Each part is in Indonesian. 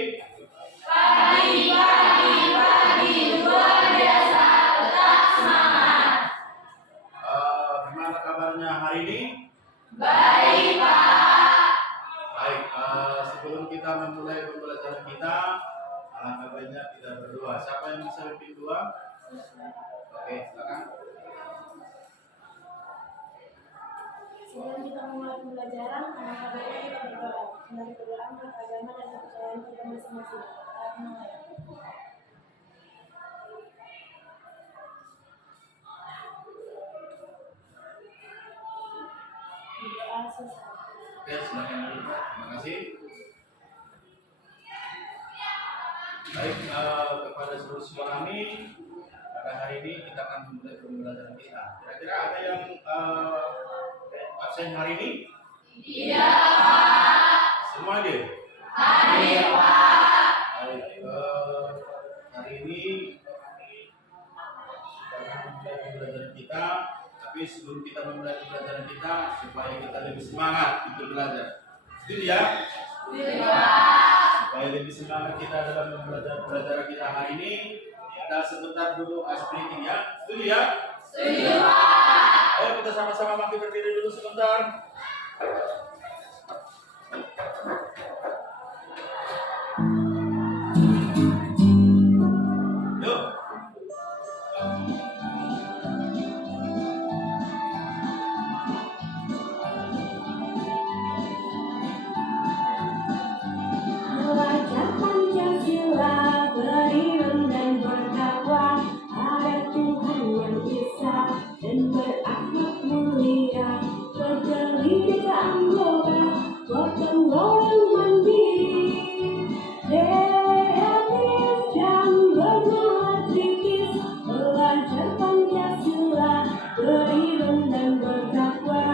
Pagi, pagi, pagi, luar biasa, tetap semangat. Gimana kabarnya hari ini? Baik, Pak. Baik, sebelum kita memulai pembelajaran kita, alangkah baiknya kita berdoa. Siapa yang bisa pimpin doa? Oke, silakan. Sebelum kita memulai pembelajaran, alangkah baiknya kita berdoa. Mari berdoa menurut agama dan kepercayaan kita masing-masing. Saat mulai. Berdoa selesai. Oke, silakan dulu, Pak. Terima kasih. Baik, kepada seluruh siswa kami, pada hari ini kita akan memulai pembelajaran kita. Kira-kira ada yang absen hari ini? Tidak, Pak. Semua deh. Hadir, Pak. Baik, hari ini kita akan memulai pembelajaran kita. Tapi sebelum kita memulai pembelajaran kita, supaya kita lebih semangat untuk belajar. Setuju ya? Setuju, Pak. Supaya lebih semangat kita dalam pembelajaran kita hari ini, kita sebentar dulu ice breaking ya. Setuju ya? Setuju, Pak. Ayo kita sama-sama makin berdiri dulu sebentar. Yuk. Belajar Pancasila, beriman dan bertakwa, ada Tuhan yang esa dan berakhlak mulia, keterligaan global, gotong royong mandiri, kreatif dan bernalar kritis. Belajar Pancasila, beriman dan bertakwa,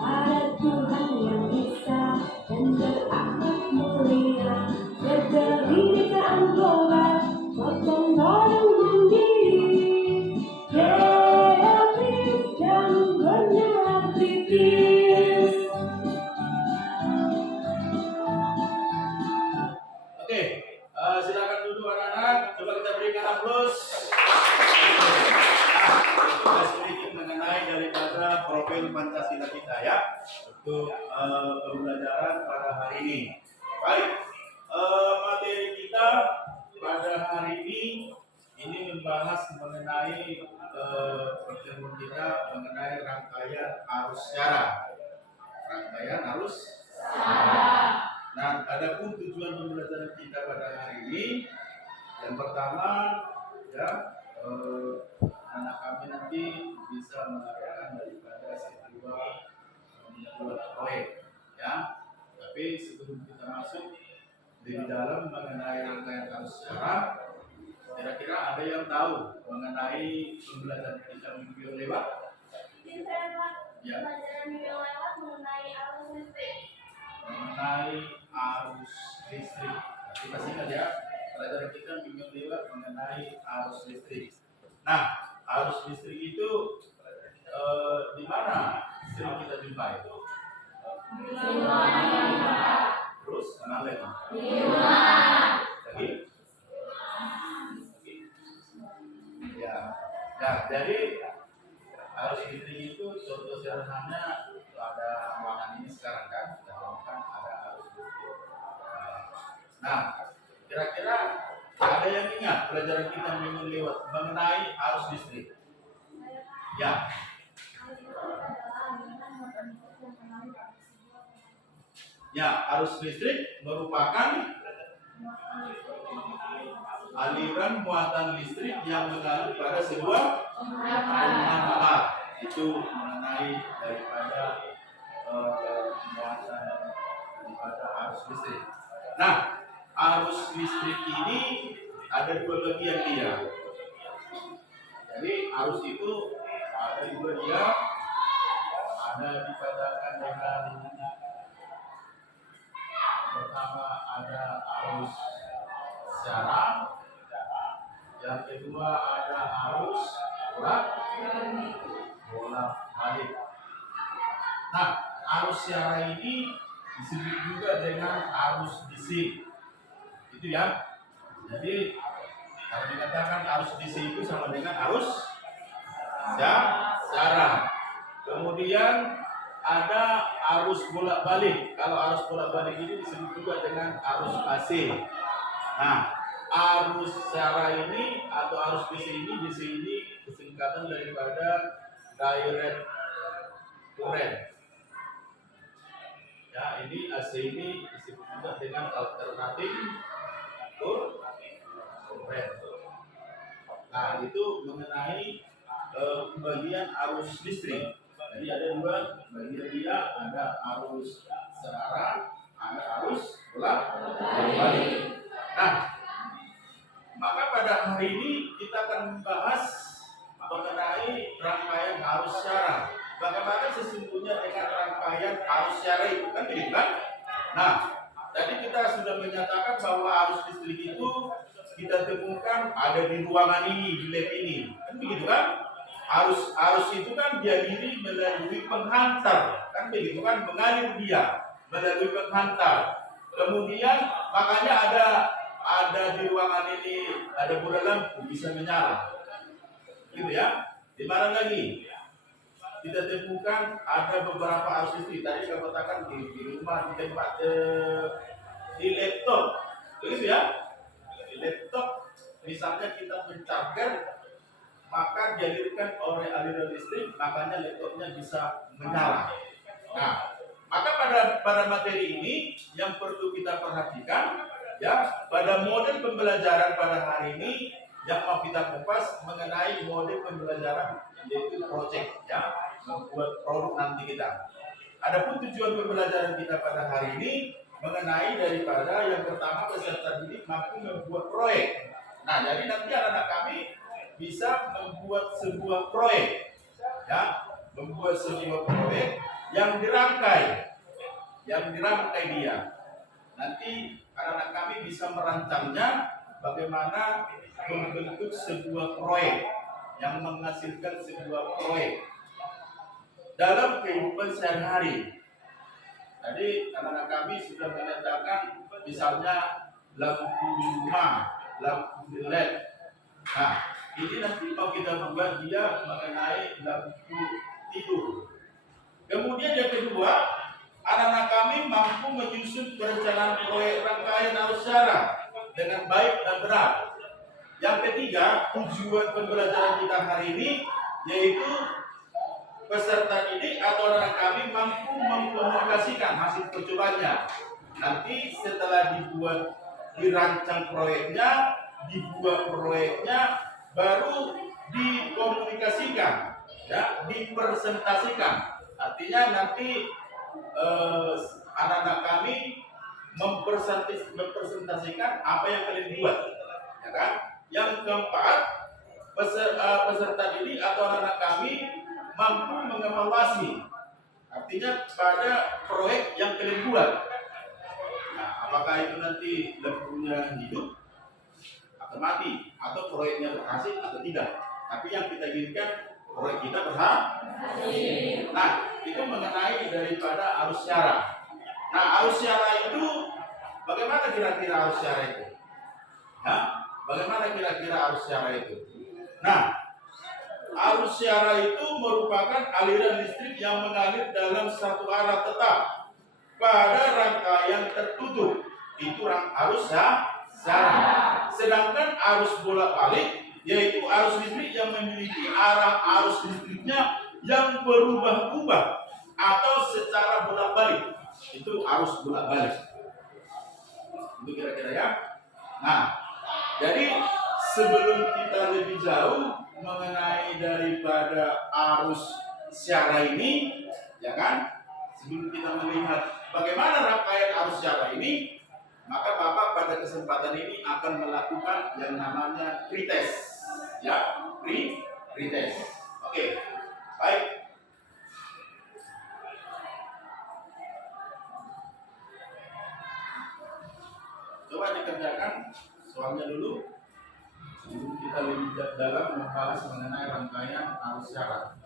ada Tuhan yang esa dan berakhlak mulia, keterligaan global, gotong royong mandiri, kreatif dan bernalar kritis. Oke, silakan duduk anak-anak. Coba kita berikan aplaus. Itu ice breaking mengenai daripada profil Pancasila kita ya, untuk pembelajaran pada hari ini. Baik, materi kita pada hari ini membahas mengenai pertemuan kita mengenai rangkaian arus syara. Rangkaian arus syara. Nah, adapun tujuan pembelajaran kita pada hari ini, yang pertama ya, anak kami nanti bisa mengadakan daripada sebuah membuat proyek ya. Tapi sebelum kita masuk di dalam mengenai rangkaian arus syara, kira-kira ada yang tahu mengenai pembelajaran kita minggu yang lewat? Ya. Pelajaran yang lewat mengenai arus listrik. Mengenai arus listrik. Kita singkat ya, pelajaran kita minggu yang lewat mengenai arus listrik. Nah, arus listrik itu di mana sering kita jumpai? Di rumah. Terus mana lagi? Di rumah. Lagi? Ya, nah jadi arus listrik itu contoh sederhananya pada ruangan ini sekarang kan, kan ada arus listrik. Nah, kira-kira ada yang ingat pelajaran kita minggu lewat mengenai arus listrik? Ya. Ya, arus listrik merupakan aliran muatan listrik yang mengalir pada sebuah penghantar. Itu mengenai daripada muatan daripada arus listrik. Nah, arus listrik ini ada dua bagian dia. Jadi arus itu ada dua dia, ada dikatakan dengan pertama ada arus syara, yang kedua ada arus bolak-balik. Nah, arus syara ini disebut juga dengan arus DC. Itu ya. Jadi kalau dikatakan arus DC itu sama dengan arus syarah. Kemudian ada arus bolak-balik. Kalau arus bolak-balik ini disebut juga dengan arus AC. Nah, arus syarah ini atau arus DC ini singkatan daripada direct current. Ya, ini AC ini disebut juga dengan alternatif current. Nah, itu mengenai pembagian arus listrik. Jadi ada dua bagian dia, ada arus syarah, ada arus bolak-balik. Nah, maka pada hari ini kita akan membahas mengenai rangkaian arus syarah. Bagaimana sesungguhnya dengan rangkaian arus syarah itu kan begitu kan? Nah, tadi kita sudah menyatakan bahwa arus listrik itu kita temukan ada di ruangan ini, di lab ini, kan begitu kan? Arus itu kan dialiri melalui penghantar, kan begitu kan? Mengalir dia melalui penghantar. Kemudian makanya ada di ruangan ini ada bola lampu bisa menyala, gitu ya. Di mana lagi? Kita temukan ada beberapa arus listrik. Tadi saya katakan di rumah, di tempat, di laptop, begitu ya. Di laptop, misalnya kita mencharger, maka dialirkan oleh aliran listrik, makanya laptopnya bisa menyala. Nah, maka pada materi ini yang perlu kita perhatikan, ya, pada model pembelajaran pada hari ini yang mau kita kupas mengenai model pembelajaran yaitu project, ya, membuat produk nanti kita. Adapun tujuan pembelajaran kita pada hari ini mengenai daripada yang pertama peserta didik mampu membuat proyek. Nah, jadi nanti anak-anak kami bisa membuat sebuah proyek, ya, membuat sebuah proyek yang dirangkai dia. Nanti anak-anak kami bisa merancangnya bagaimana membentuk sebuah proyek yang menghasilkan sebuah proyek dalam kehidupan sehari-hari. Tadi anak-anak kami sudah menyatakan misalnya lampu di rumah, lampu di LED. Nah, ini nanti mau kita buat dia mengenai lampu tidur. Kemudian yang kedua, anak-anak kami mampu menyusun perencanaan proyek rangkaian arus syarah dengan baik dan benar. Yang ketiga, tujuan pembelajaran kita hari ini yaitu peserta didik atau anak kami mampu mengkomunikasikan hasil percobaannya. Nanti setelah dirancang proyeknya, dibuat proyeknya, baru dikomunikasikan, ya, dipresentasikan. Artinya nanti anak-anak kami mempresentasikan apa yang kalian buat, ya kan? Yang keempat, peserta didik atau anak-anak kami mampu mengevaluasi, artinya pada proyek yang kalian buat. Nah, apakah itu nanti lampunya hidup atau mati, atau proyeknya berhasil atau tidak? Tapi yang kita inginkan proyek kita berhasil. Nah, itu mengenai daripada arus syarah. Nah, arus syarah itu bagaimana kira-kira arus syarah itu? Nah, bagaimana kira-kira arus syarah itu? Nah, arus syarah itu merupakan aliran listrik yang mengalir dalam satu arah tetap pada rangkaian tertutup. Itu arus syarah. Sedangkan arus bolak-balik yaitu arus listrik yang memiliki arah arus listriknya yang berubah-ubah atau secara bolak-balik. Itu arus bolak-balik. Itu kira-kira ya. Nah, jadi sebelum kita lebih jauh mengenai daripada arus syarah ini, ya kan? Sebelum kita melihat bagaimana rangkaian arus syarah ini, maka Bapak pada kesempatan ini akan melakukan yang namanya pretest, ya, pretest. Oke, baik. Coba dikerjakan soalnya dulu. Sebelum kita lebih dalam membahas mengenai rangkaian arus syarah.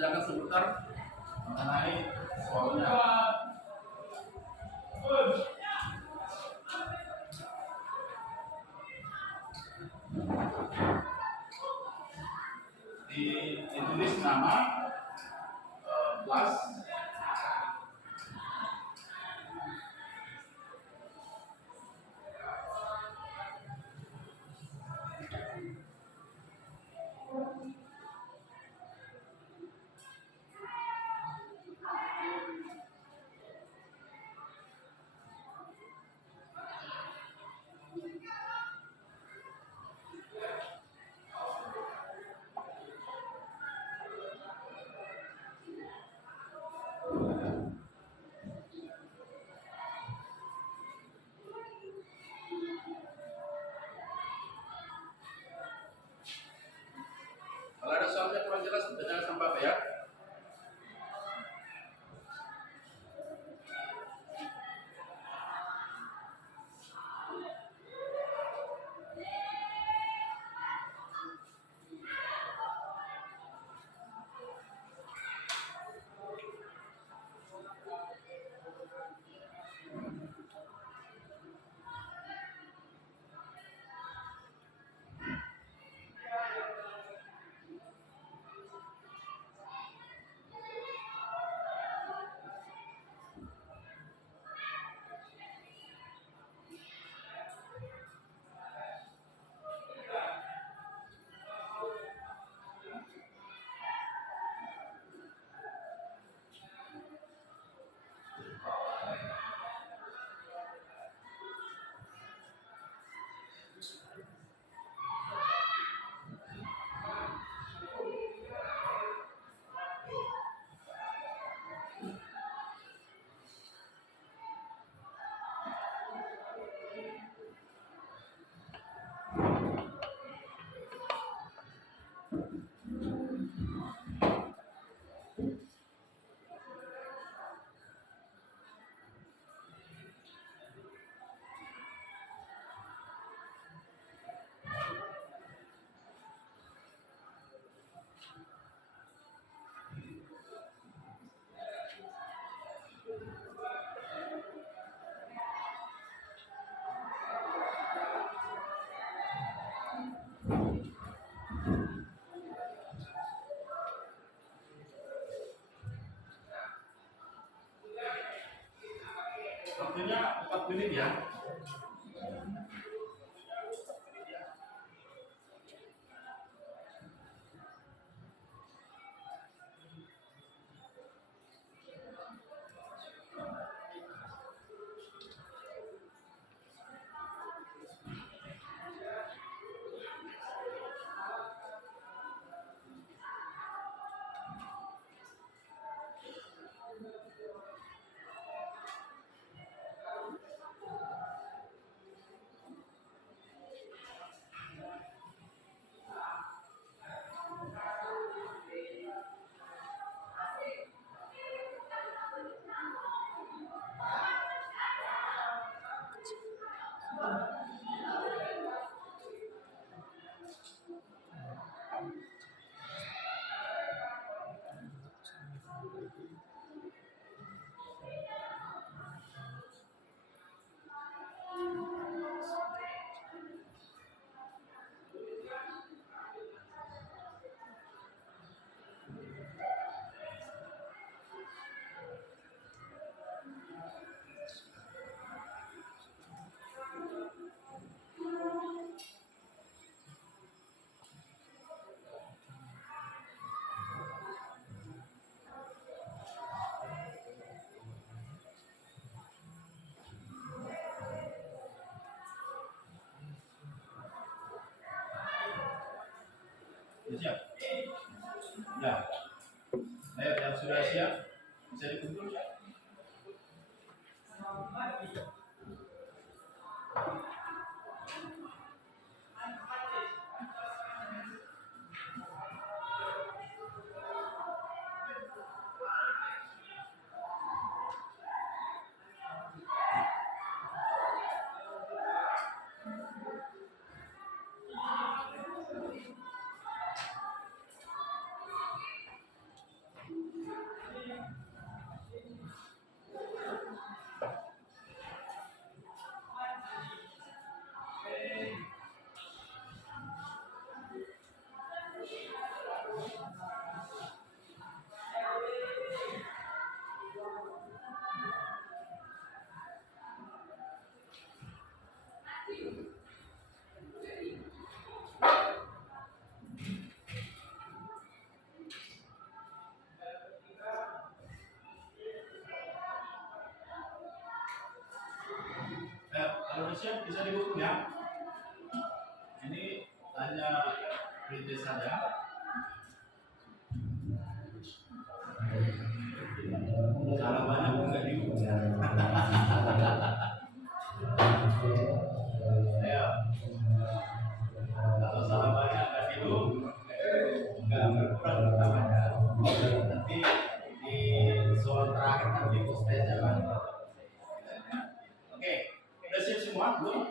kerjakan sebentar mengenai soalnya. Ditulis nama kelas, kalau ada soalnya kurang jelas bertanya sama Bapak ya. Waktunya 4 menit ya. Siap. Ya. Ayo yang sudah siap bisa dikumpul. bisa dihukum ya. Ini hanya pretest saja. Salah banyak pun nggak dihukum. Ayo. Kalau salah banyak nggak dihukum, nggak berkurang pertamanya. Nanti di soal terakhir nanti post-test kan. Oke, udah siap semua belum?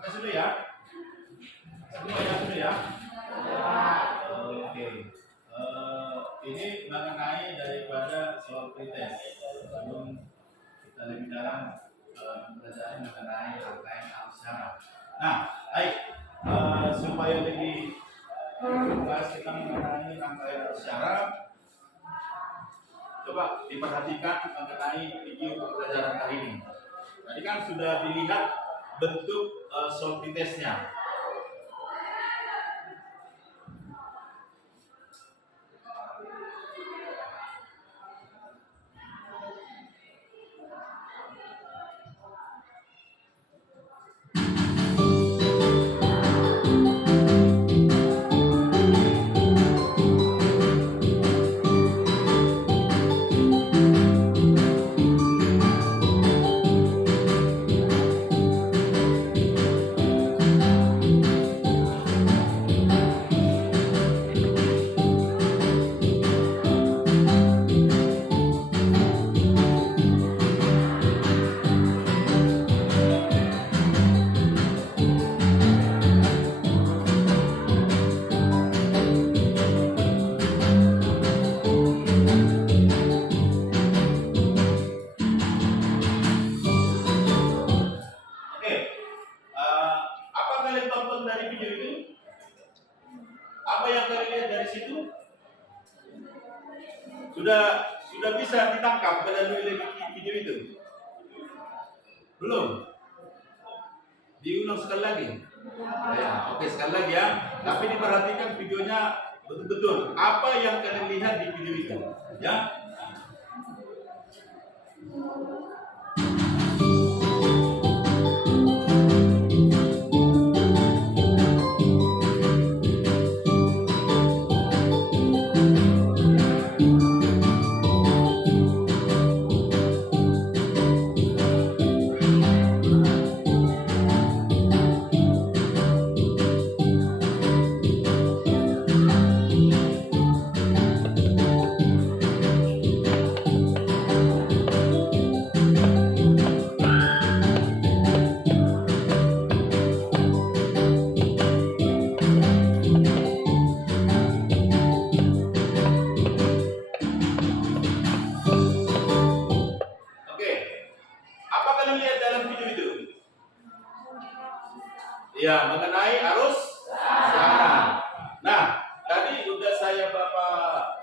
Oke, sudah ya? Sudah ya? Oke. Ini mengenai daripada soal pretest. Sebelum kita lebih dalam belajar mengenai rangkaian arus syarat. Nah, baik. Supaya lebih jelas kita mengenai rangkaian arus syarat, coba diperhatikan mengenai video pembelajaran kali ini. Tadi kan sudah dilihat bentuk soal pretestnya. Apa kalian tonton dari video itu? Apa yang kalian lihat dari situ? Sudah bisa ditangkap melalui video itu? Belum? Diulang sekali lagi? Ya, oke, sekali lagi ya. Tapi diperhatikan videonya betul-betul. Apa yang kalian lihat di video itu? Ya. Ya, mengenai arus syarat. Nah, tadi udah saya Bapak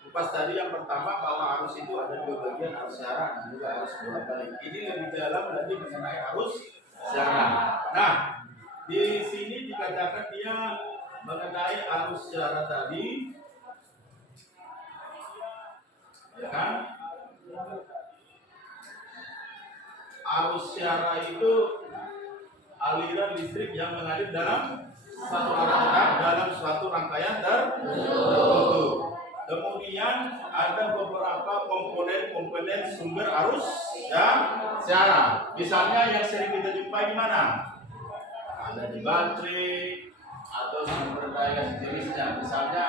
kupas tadi yang pertama bahwa arus itu ada dua bagian, arus syarat dan juga arus bolak-balik. Ini lebih dalam lagi mengenai arus syarat. Nah, di sini dikatakan dia mengenai arus syarat tadi, ya kan? Arus syarat itu aliran listrik yang mengalir dalam satu arah dalam suatu rangkaian tertentu. Kemudian ada beberapa komponen sumber arus dan syarat. Misalnya yang sering kita jumpai di mana? Ada di baterai atau sumber daya sejenisnya. Misalnya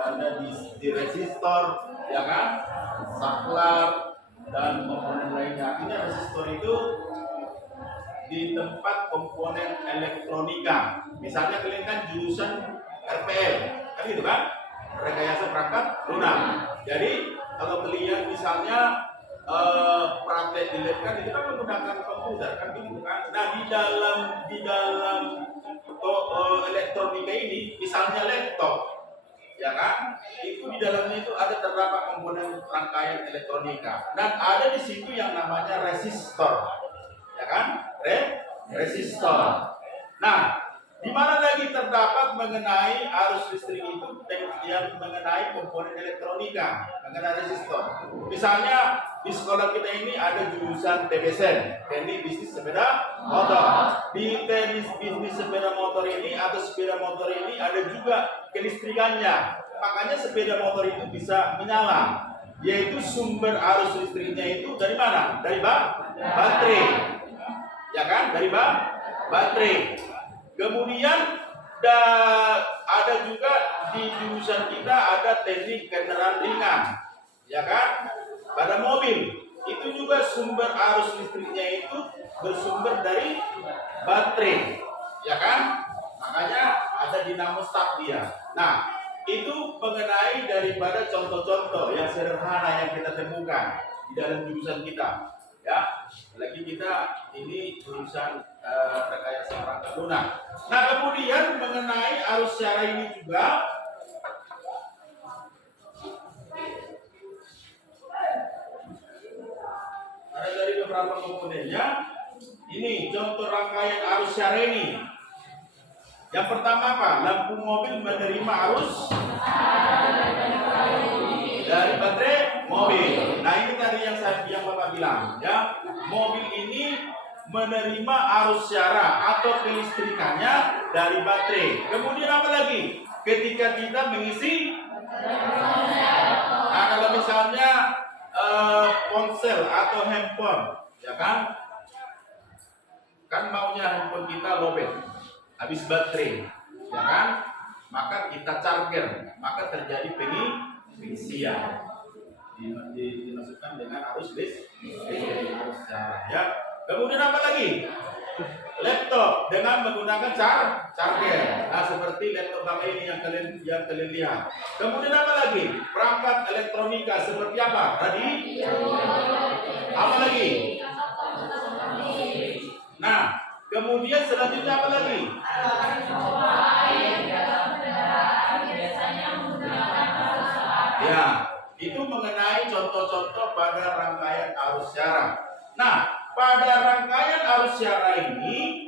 ada di resistor, ya kan? Saklar dan komponen lainnya. Artinya resistor itu di tempat komponen elektronika. Misalnya kalian kan jurusan RPL, kan gitu kan? Rekayasa perangkat lunak. Jadi kalau kalian misalnya praktek di lab kan itu kan menggunakan komputer kan gitu kan. Nah di dalam elektronika ini, misalnya laptop, ya kan? Itu di dalamnya itu ada terdapat komponen rangkaian elektronika dan ada di situ yang namanya resistor, ya kan? Resistor. Nah, di mana lagi terdapat mengenai arus listrik itu yang mengenai komponen elektronika, mengenai resistor. Misalnya di sekolah kita ini ada jurusan TBSN, Teknik Bisnis Sepeda Motor. Di teknik bisnis sepeda motor ini atau sepeda motor ini ada juga kelistrikannya. Makanya sepeda motor itu bisa menyala, yaitu sumber arus listriknya itu dari mana? Dari baterai, ya kan? Dari baterai. Kemudian ada juga di jurusan kita ada teknik kendaraan ringan, ya kan? Pada mobil itu juga sumber arus listriknya itu bersumber dari baterai, ya kan? Makanya ada dinamo start dia. Nah, itu mengenai daripada contoh-contoh yang sederhana yang kita temukan di dalam jurusan kita, ya. Lagi kita ini jurusan rekayasa perangkat lunak. Nah, kemudian mengenai arus syara ini juga ada dari beberapa komponennya. Ini contoh rangkaian arus syara ini. Yang pertama apa? Lampu mobil menerima arus dari baterai mobil. Nah, ini tadi yang Bapak bilang, ya. Mobil ini menerima arus syara atau kelistrikannya dari baterai. Kemudian apa lagi? Ketika kita mengisi, nah, kalau misalnya ponsel atau handphone, ya kan? Kan maunya handphone kita lowbat, habis baterai, ya kan? Maka kita charger, maka terjadi pengisian. Dimasukkan dengan arus listrik, arus syara, ya. Kemudian apa lagi? Laptop dengan menggunakan charger. Nah, seperti laptop Bapak ini yang kalian lihat. Kemudian apa lagi? Perangkat elektronika seperti apa? Radio. Apa lagi? Nah, kemudian selanjutnya apa lagi? Ya, itu mengenai contoh-contoh pada rangkaian arus syara. Nah, pada rangkaian arus syara ini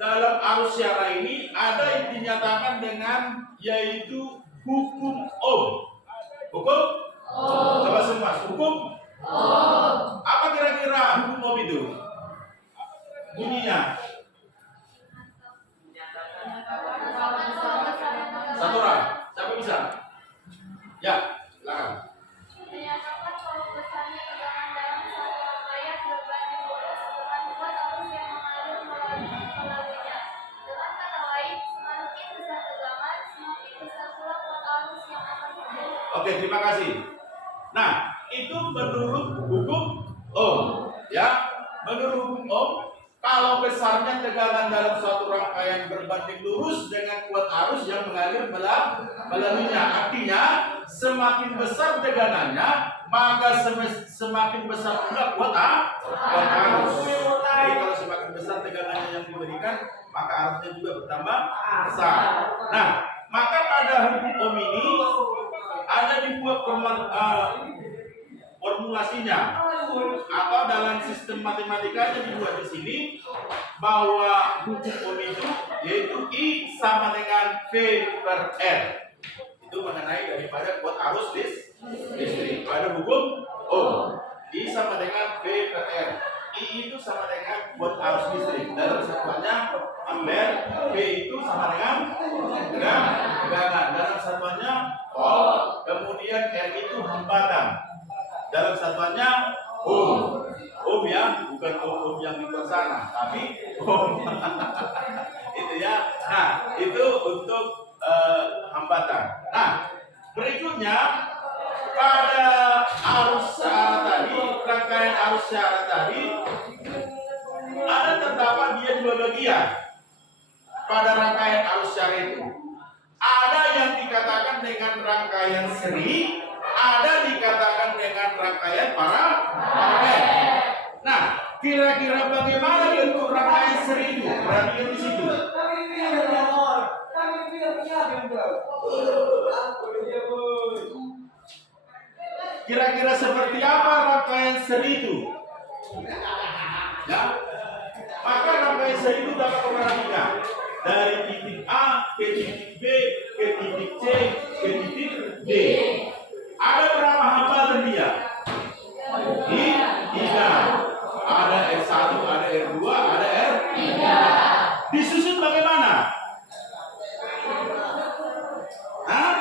dalam arus syara ini ada yang dinyatakan dengan yaitu hukum Ohm. Hukum Ohm. Coba semua, hukum Ohm. Apa kira-kira hukum Ohm itu? Bunyinya satu orang, siapa bisa? Ya, silakan. Menyatakan bahwa besarnya tegangan dalam satu rangkaian berbanding lurus dengan kuat arus yang mengalir melaluinya. Dengan kata lain, semakin besar tegangan, semakin besar pula kuat arus yang akan terjadi. Oke, terima kasih. Nah, itu menurut hukum Ohm, ya. Menurut hukum Ohm, kalau besarnya tegangan dalam suatu rangkaian berbanding lurus dengan kuat arus yang mengalir melaluinya. Artinya, semakin besar tegangannya, maka semakin besar pula kuat arus. Jadi kalau semakin besar tegangannya yang diberikan, maka arusnya juga bertambah besar. Nah, maka pada hukum Ohm ini ada dibuat formulasinya, atau dalam sistem matematikanya dibuat di sini bahwa hukum Ohm itu yaitu I sama dengan V per R. Itu mengenai daripada kuat arus listrik pada hukum Ohm. I sama dengan V per R. I itu sama dengan kuat arus listrik. Dalam satuannya ampere. V itu sama dengan tegangan. Dalam satuannya volt. Kemudian R itu hambatan. Dalam satuannya Ohm. Ohm ya, bukan Ohm yang di luar sana, tapi Ohm. Itu ya. Nah, itu untuk hambatan. Nah, berikutnya pada arus syara tadi, rangkaian arus syara tadi ada terdapat dia dua bagian. Pada rangkaian arus syara itu ada yang dikatakan dengan rangkaian seri, ada dikatakan dengan rangkaian paralel. Nah, kira-kira bagaimana bentuk rangkaian seri seri itu? Perhatikan di situ. Kira-kira seperti apa rangkaian seri itu? Ya, maka rangkaian seri itu dapat diperhatikan dari titik A ke titik B ke titik C ke titik D. Ada berapa hambatan dia? Tiga. Ada R1, ada R2, ada R3. Disusun bagaimana? Hah?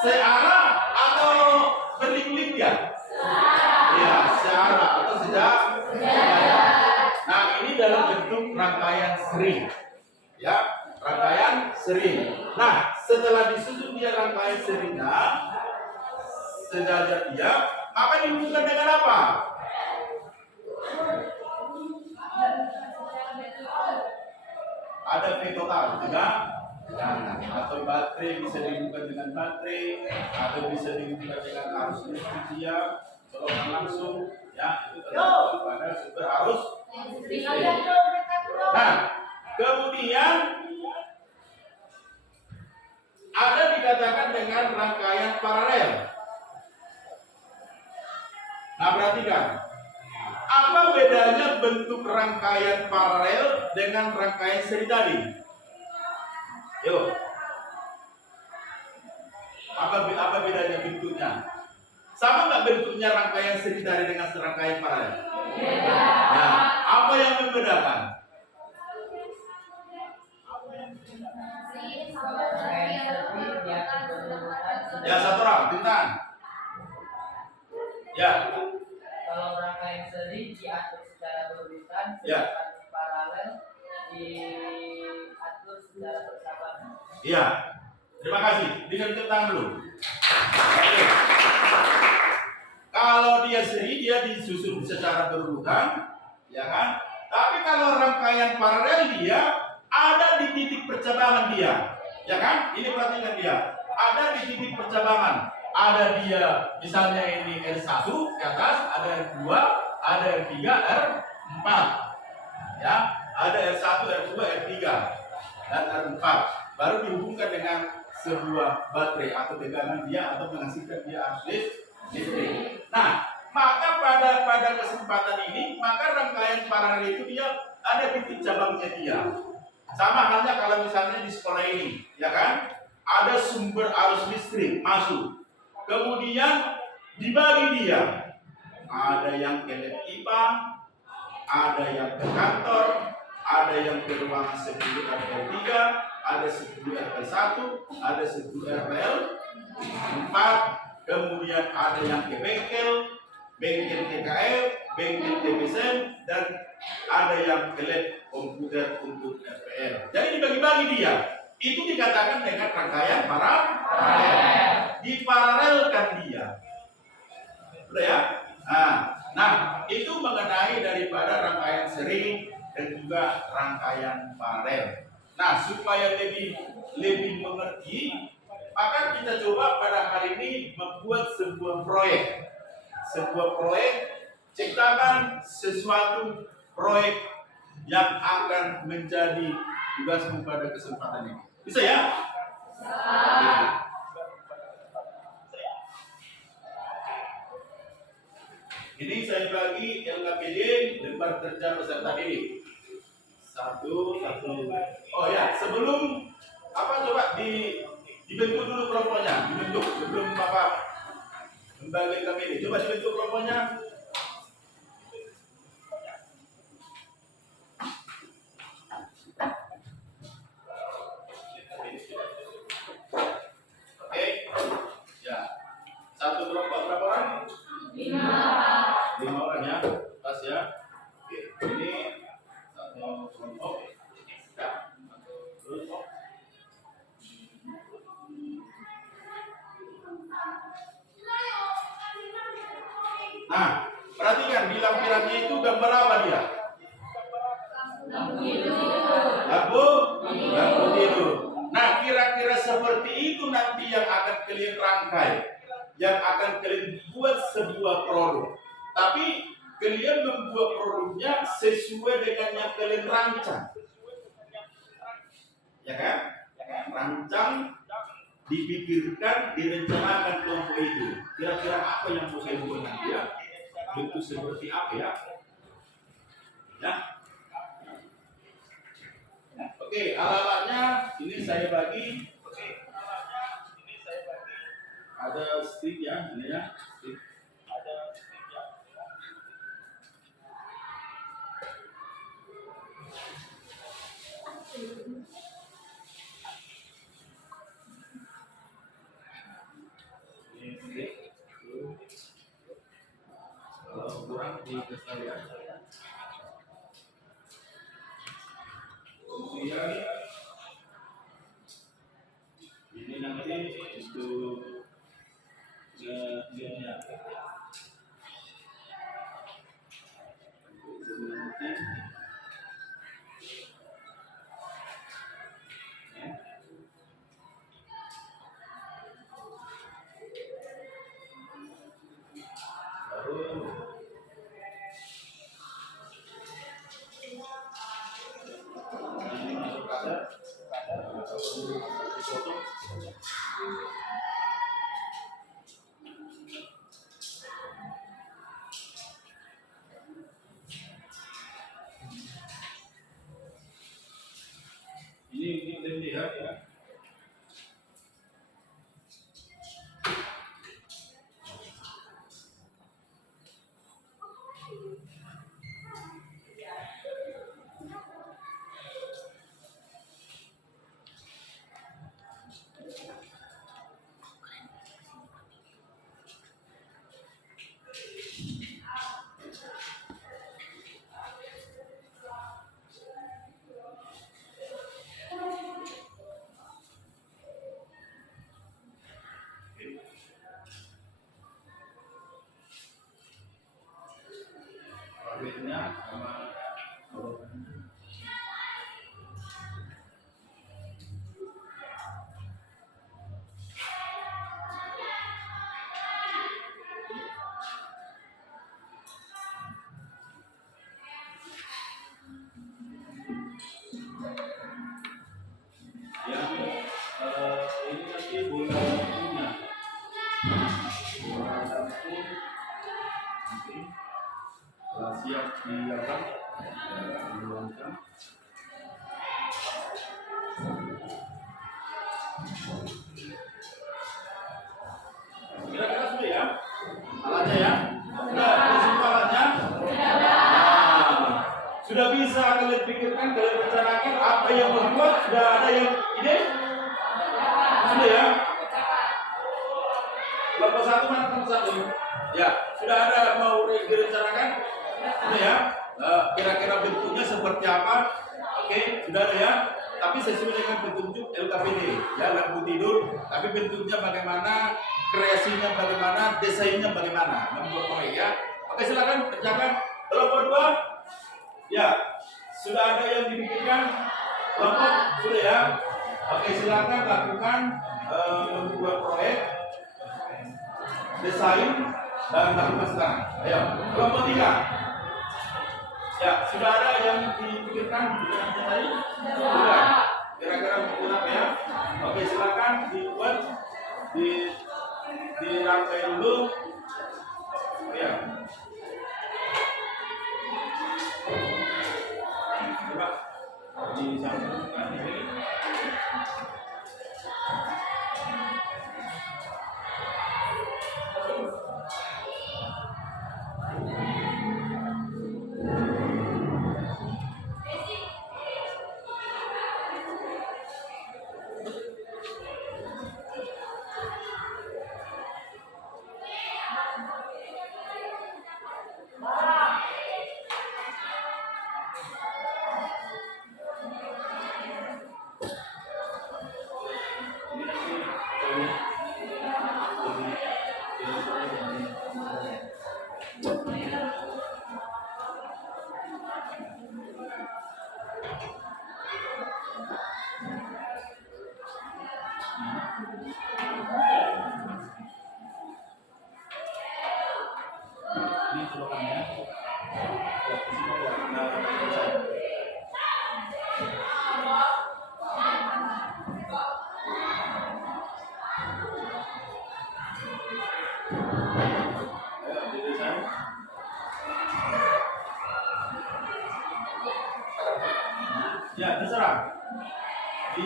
Searah atau berliku-liku ya? Ya, searah atau sejajar. Nah, ini dalam bentuk rangkaian seri. Ya, rangkaian seri. Nah, setelah disusun dia rangkaian serinya, sejajar dia, maka dihubungkan dengan apa? Ada V total, tidak? Atau baterai bisa dihubungkan dengan baterai, atau bisa dihubungkan dengan arus listrik dia, colokan langsung, ya itu tergantung pada sumber arus listrik. Nah, kemudian ada dikatakan dengan rangkaian paralel. Nah, perhatikan. Apa bedanya bentuk rangkaian paralel dengan rangkaian seri tadi? Yuk. Apa bedanya bentuknya? Sama nggak bentuknya rangkaian seri tadi dengan rangkaian paralel? Beda. Nah, apa yang membedakan? Ya, satu orang, Tintan. Ya. Kalau rangkaian seri diatur secara berurutan, Ya. sedangkan paralel diatur secara bersamaan. Iya. Terima kasih. Dengan tentang dulu. Oke. Kalau dia seri, dia disusun secara berurutan, ya kan? Tapi kalau rangkaian paralel dia ada di titik percabangan dia, ya kan? Ini perhatikan dia. Ada di titik percabangan. Ada dia, misalnya ini R1 ke atas, ada R2, ada R3, R4. Ya, ada R1, R2, R3 dan R4. Baru dihubungkan dengan sebuah baterai atau tegangan dia atau menghasilkan dia arus listrik. Nah, maka pada kesempatan ini, maka rangkaian paralel itu dia ada titik cabangnya dia. Sama halnya kalau misalnya di sekolah ini, ya kan? Ada sumber arus listrik masuk. Kemudian dibagi dia. Ada yang ke lab IPA, ada yang ke kantor, ada yang ke ruangan 10 RPL 3, ada 10 RPL 1, ada 10 RPL 4, kemudian ada yang ke bengkel TKL, bengkel TPSM, dan ada yang ke lab komputer untuk RPL. Jadi dibagi-bagi dia. Itu dikatakan dengan rangkaian paralel. Diparalelkan dia. Sudah ya? Nah, itu mengenai daripada rangkaian seri dan juga rangkaian paralel. Nah, supaya lebih mengerti, maka kita coba pada hari ini membuat sebuah proyek. Sebuah proyek, ciptakan sesuatu proyek yang akan menjadi tugasmu pada kesempatan ini. Bisa ya? Bisa. Ini saya bagi LKPD lembar kerja peserta didik. Satu. Oh ya, sebelum coba dibentuk dulu kelompoknya, dibentuk sebelum Bapak membagi LKPD. Coba dibentuk kelompoknya. Oke, ya. Satu kelompok berapa orang? 5 orang ya, pas ya. Oke, ini satu kelompok. Ya, terus. Nah, perhatikan di lampirannya itu gambar apa dia? Lampu tidur. Nah, kira-kira seperti itu nanti yang akan kalian rangkai, yang akan kalian buat sebuah produk. Tapi kalian membuat produknya sesuai dengan yang kalian rancang. Ya kan? Rancang, dipikirkan, direncanakan kelompok itu. Kira-kira apa yang mau saya buat nanti ya? Bentuk seperti apa ya? Ya. Oke, alat-alatnya ini saya bagi. Ada stick ya, ini ya. Stick. Ini stick. Kalau kurang dikasih ya. Kemudian ini nanti untuk lihatnya. Nanti baru ini masuk kadar dipotong. Ini kita lihat ya. Pabritnya sama yang ini nanti bola lampunya. Bola lampu nanti setelah siap dilakukan diluangkan. Kira-kira sudah ya alatnya ya? Sudah semua alatnya? Sudah bisa kalian pikirkan, kalian rencanakan apa yang membuat? Sudah ada yang ide? Sudah ya? Kelompok satu mana kelompok satu? Ya, sudah ada mau direncanakan? Sudah ya? Kira-kira bentuknya seperti apa? Oke, sudah ada ya? Tapi sesuai dengan petunjuk LKPD ya, lampu tidur. Tapi bentuknya bagaimana? Kreasinya bagaimana? Desainnya bagaimana? Membuat proyek ya? Oke, silakan kerjakan. Kelompok dua? Ya, sudah ada yang dipikirkan? Kelompok sudah ya? Oke, silakan lakukan membuat proyek, desain dan lakukan sekarang. Ayo, kelompok tiga. Ya, sudah ada yang dipikirkan dengan desain? Sudah. Kira-kira mungkin apa ya? Oke, silakan dibuat, dirangkai dulu. Ya. Coba disambungkan ini. Ini colokannya.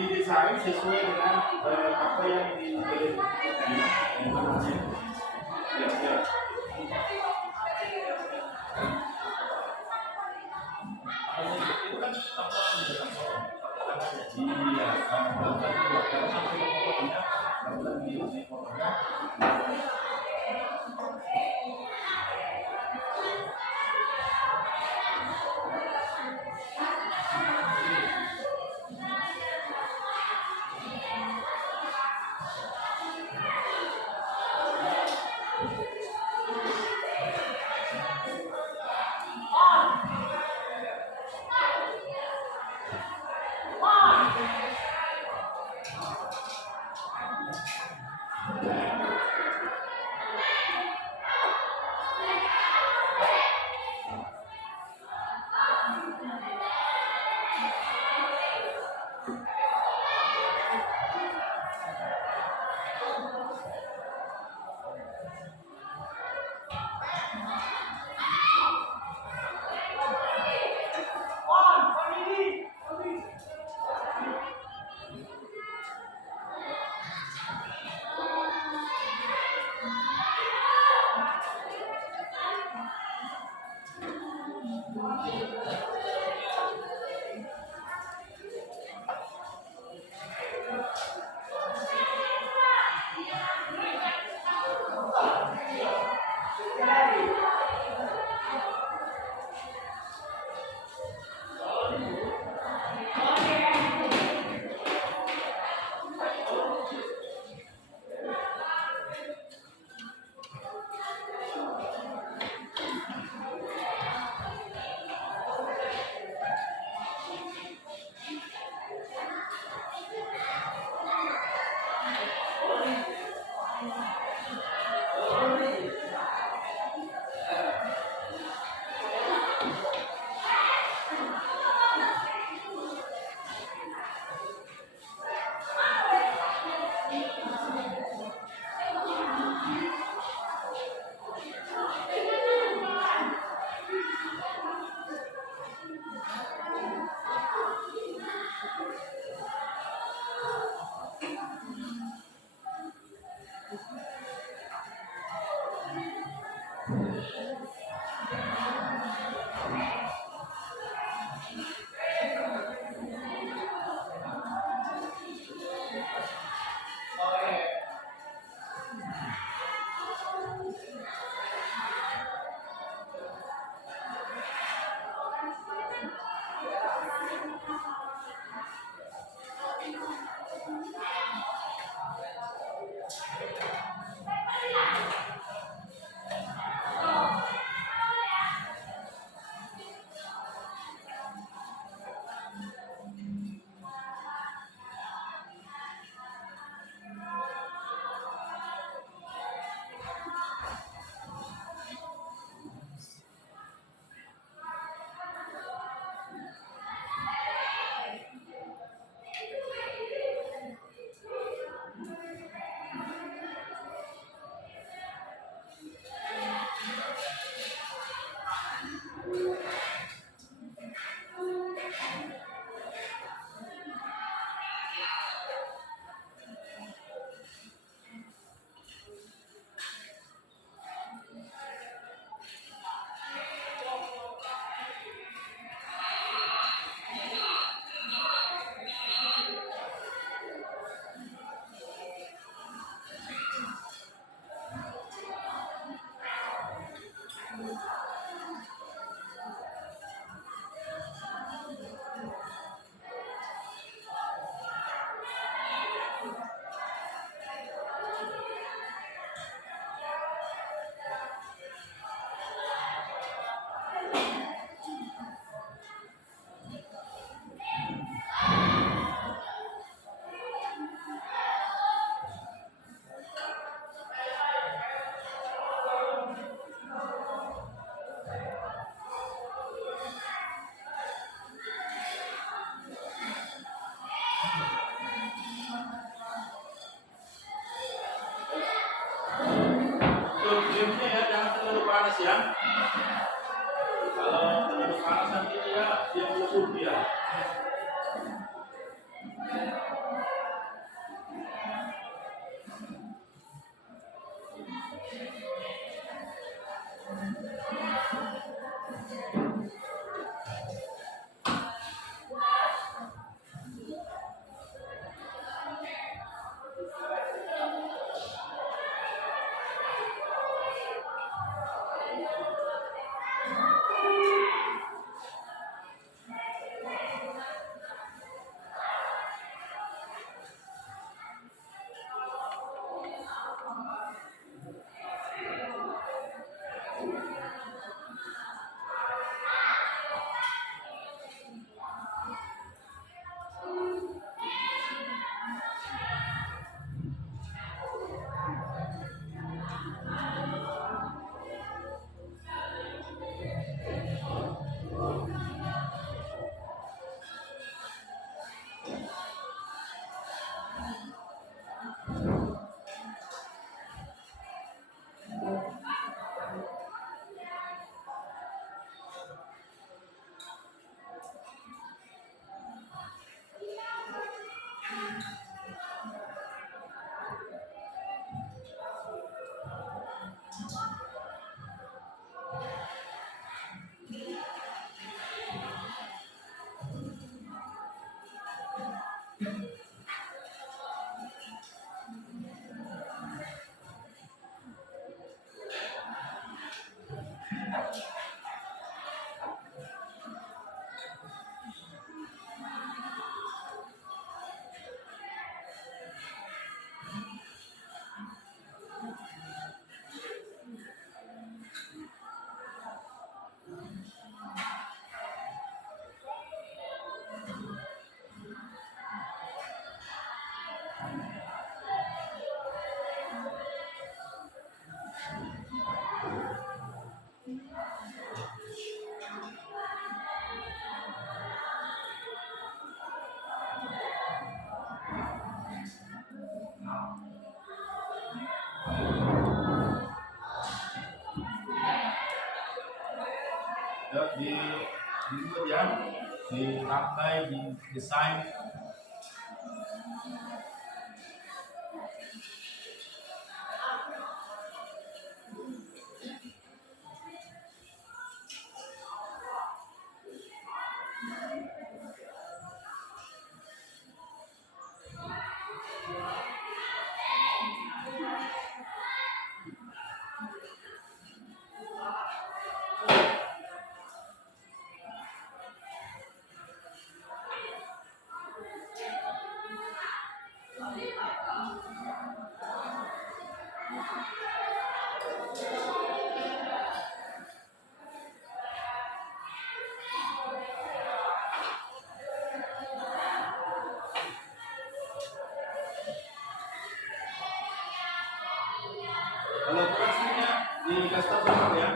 didesain sesuai dengan apa yang diinginkan. Ya, ya. Iya, dibuat ya, di lantai, di desain. Kalau kurasinya di custom sama ya.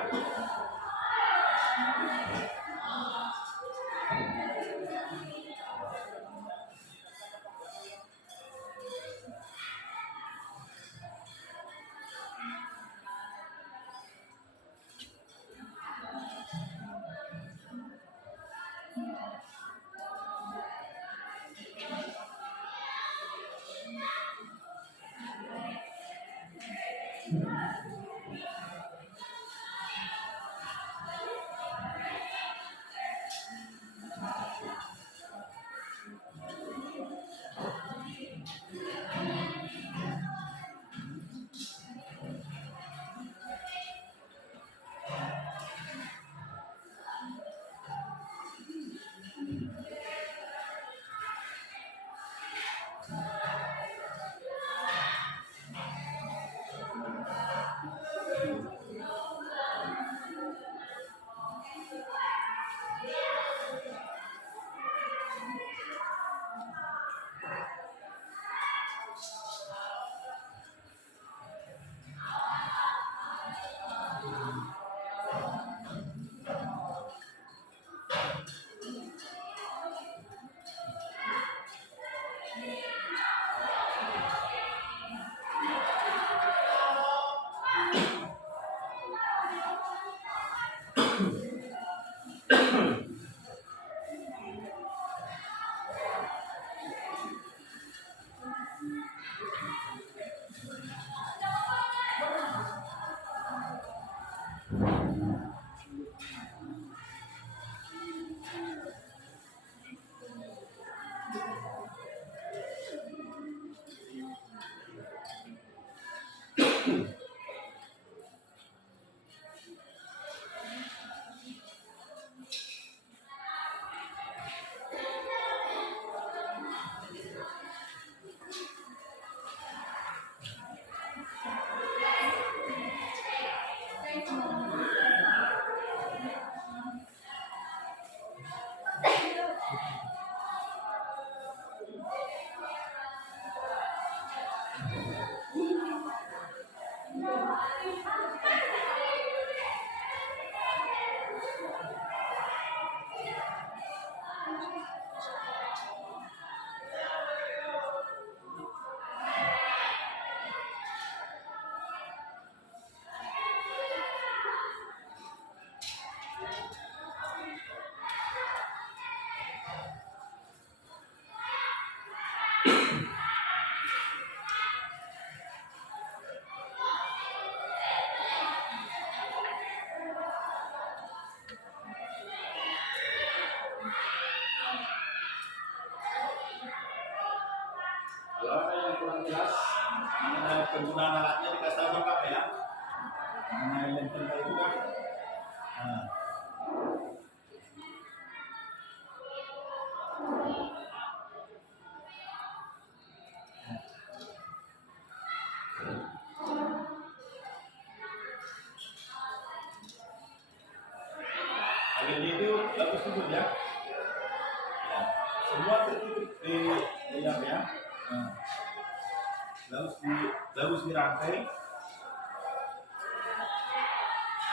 Kalau ada yang kurang jelas mengenai penggunaan alatnya dikasih tahu lengkap ya. Mengenai lempel itu kan. Nah. LED itu bagus tutup ya. Ya. Semua tertutup di lamp ya. Nah. Lalu dirangkai.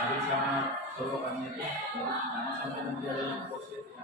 Ada sama colokannya itu, sampai nanti ada yang poset ya.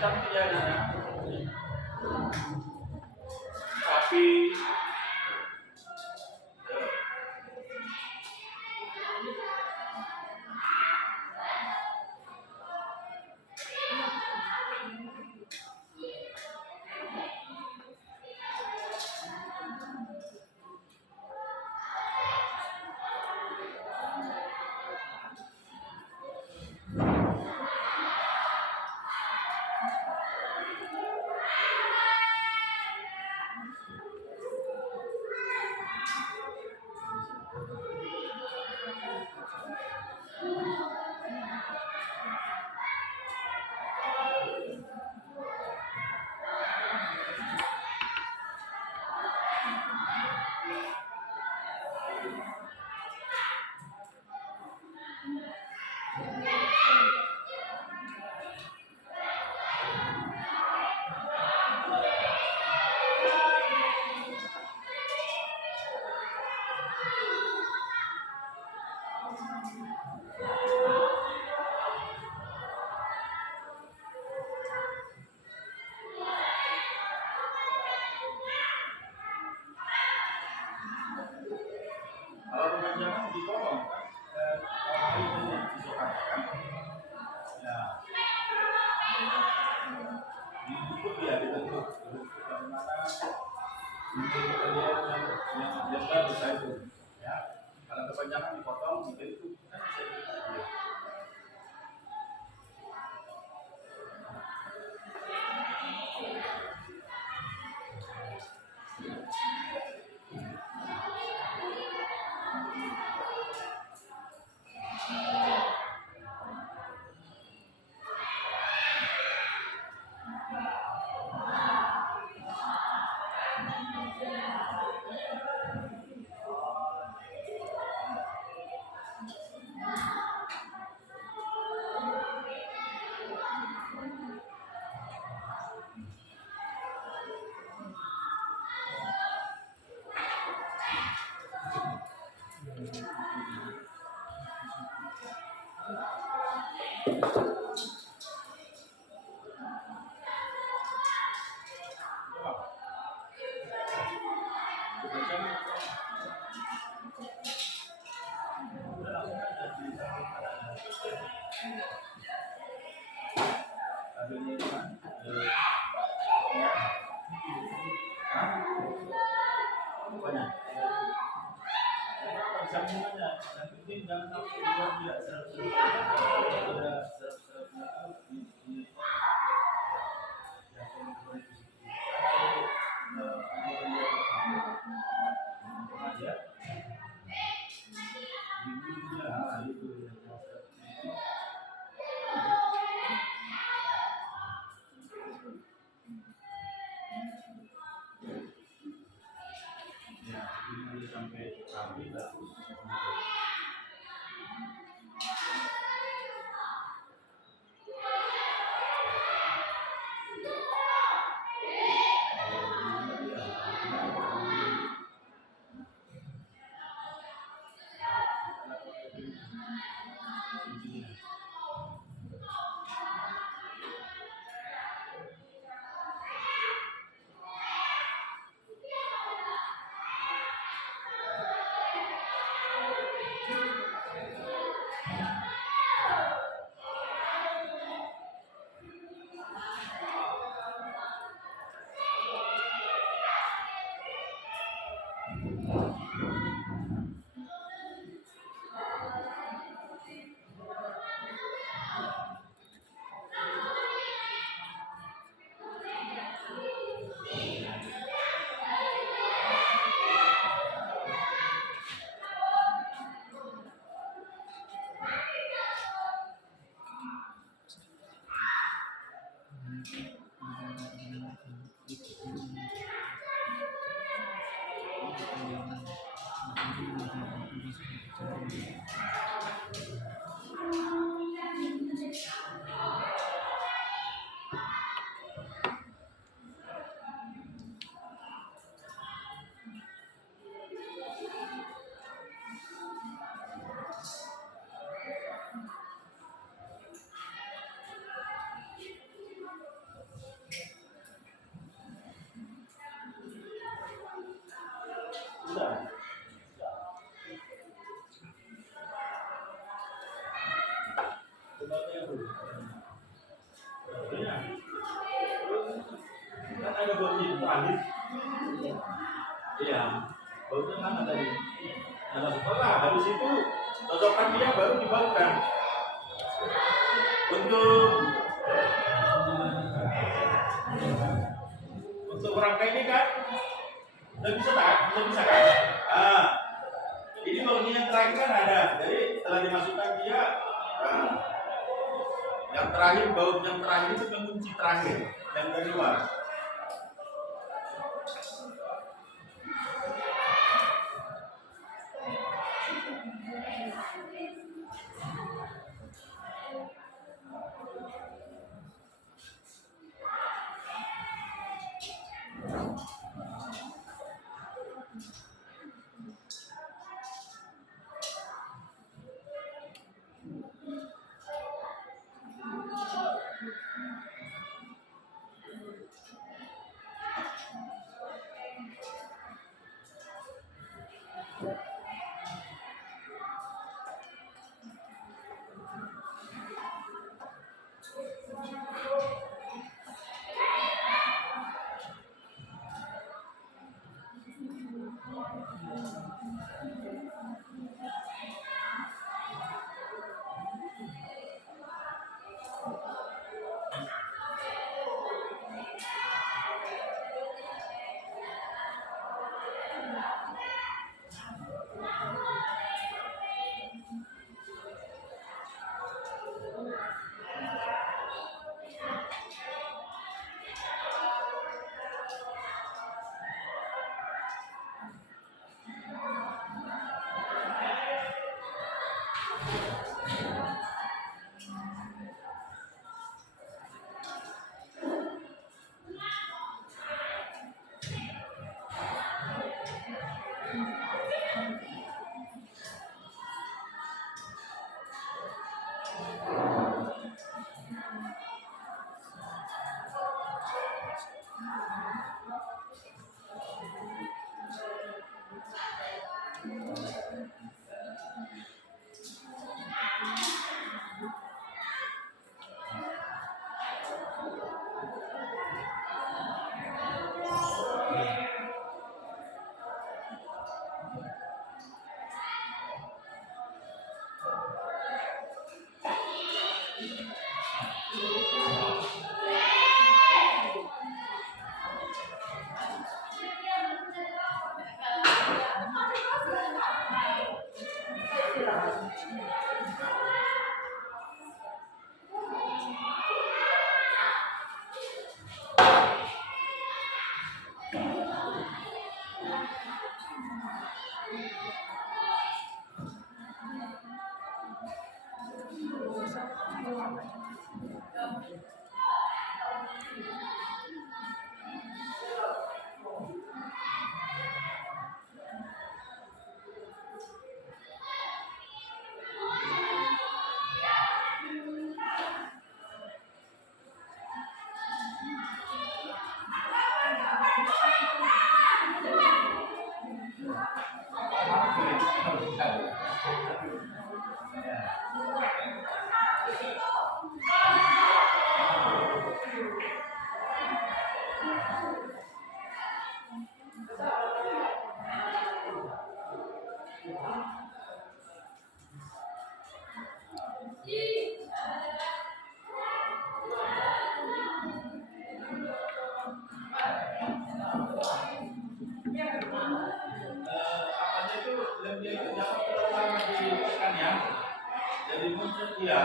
Terancam pidana tapi kalau perpanjangan dipotong kan disokkan ya ditutup ya ditutup bagaimana untuk kalian yang biasa bisa itu ya kalau kepanjangan dipotong jika itu kan bisa ditutup ya. Sampai kami bagus. ada baunya terakhir. Iya, baunya mana tadi? Nah, setelah habis itu cocokkan dia baru dibaukan. Untuk rangka ini kan udah bisa kan? Udah bisa kan? Ah, ini baunya yang terakhir kan ada. Jadi setelah dimasukkan dia, nah, yang terakhir bau yang terakhir itu pengunci terakhir yang dari luar. Apanya itu lebih jangan terlalu lama ditekan ya. Jadi muncul dia.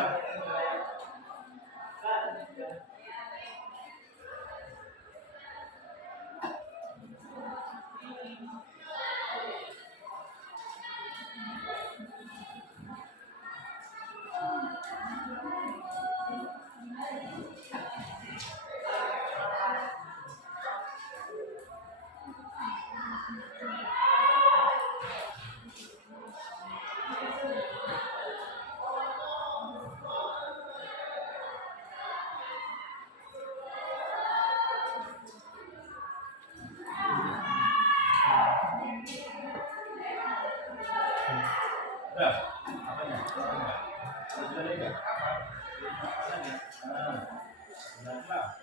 Udah, apanya? Sudah lihat apa? Apanya? Nah, lah.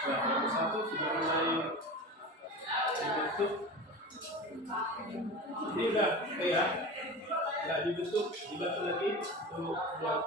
Nah, yang satu sudah mulai dibentuk. Ini udah oke ya. Nggak dibentuk, dibantu lagi untuk buat.